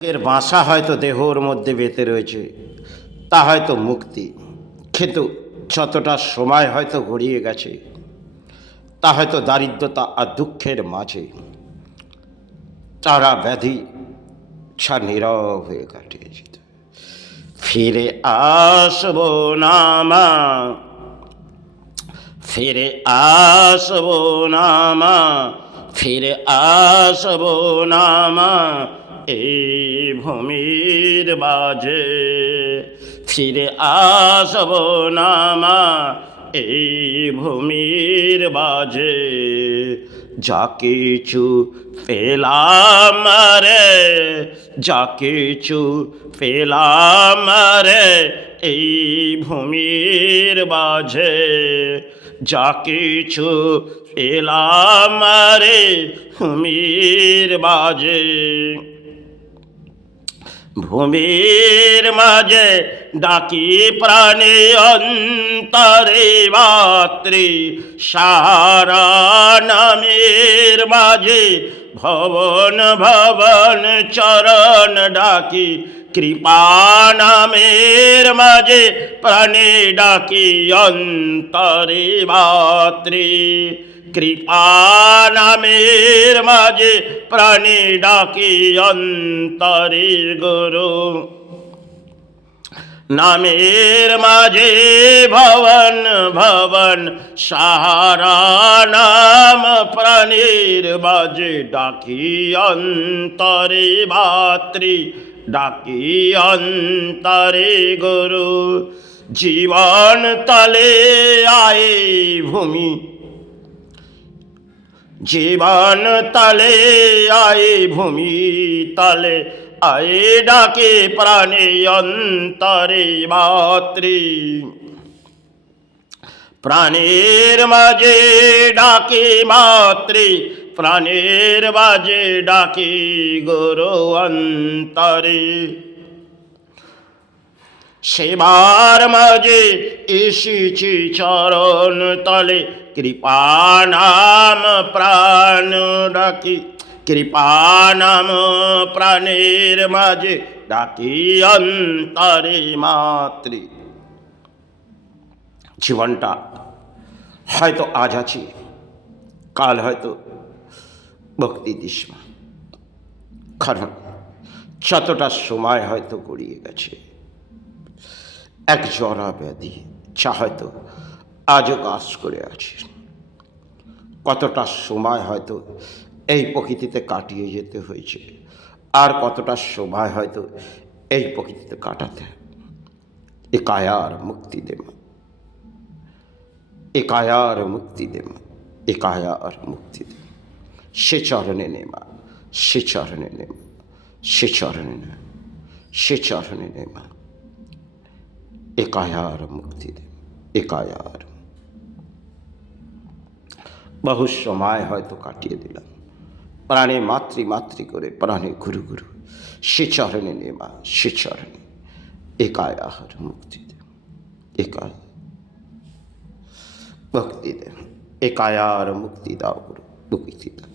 এর বাসা হয়তো দেহর মধ্যে বেঁধে রয়েছে, তা হয়তো মুক্তি, কিন্তু যতটা সময় হয়তো গড়িয়ে গেছে তা হয়তো দারিদ্রতা আর দুঃখের মাঝে তারা ব্যাধি ছা নীরব হয়ে কাটিয়ে যেত। ফিরে আসবো না মা, ফিরে আসবো না মা, ফিরে আসবো না মা, এই ভূমির বাজে ফিরে আসবো না মা, এই ভূমির বাজে যা কিছু পেলাম রে, যা কিছু পেলাম রে, এই ভূমির বাজে যা কিছু পেলাম রে, ভূমির বাজে ভূমির মাঝে ডাকি প্রাণে অন্তরে মাতৃ সারা নামের মাঝে ভবন ভবন চরণ ডাকি কৃপা নামের মাঝে প্রাণে ডাকি অন্তরে মাতৃ কৃপা নামের মাঝে প্রাণী ডাকি অন্তরে গুরু নামের মাঝে ভবন ভবন সাহারা নাম প্রাণীর বাজে ডাকি অন্তরে ভাতৃ ডাকি অন্তরে গুরু জীবন তলে আয়ে ভূমি জীবন তলে আয়ে ভূমি তলে আয়ে ডাকে প্রাণে অন্তরে মাতৃ প্রাণের মাঝে ডাকে মাতৃ প্রাণের মাঝে ডাকে গুরু অন্তরে সেবার মাঝে এসেছি চরণ তলে কৃপা নাম প্রাণ ডাকি কৃপা নাম প্রাণের মাঝে ডাকি অন্তরে মাতৃ জীবনটা হয়তো আজ আছি, কাল হয়তো ভক্তি দিসমা, কারণ যতটা সময় হয়তো গড়িয়ে গেছে এক জরা ব্যাধি যা হয়তো আজও কাজ করে আছে। কতটা সময় হয়তো এই প্রকৃতিতে কাটিয়ে যেতে হয়েছে, আর কতটা সময় হয়তো এই প্রকৃতিতে কাটাতে। এ কায়ার মুক্তি দে মা, এ কায়ার মুক্তি দে মা, এ কায়ার মুক্তি দে। সে চরণে নে মা, সে চরণে নে মা, সে চরণে নে, সে চরণে নে মা, এ কায়ার মুক্তি দে, এ কায়ার। বহু সময় হয়তো কাটিয়ে দিলাম, প্রাণে মাতৃ মাতৃ করে প্রাণে গুরু গুরু, সে চরণে নে মা, সে চরণে, এ কায়ার মুক্তি দে, এ কায় ভক্তি দে, এ কায়ার মুক্তি দাও গুরু, মুক্তি দাও।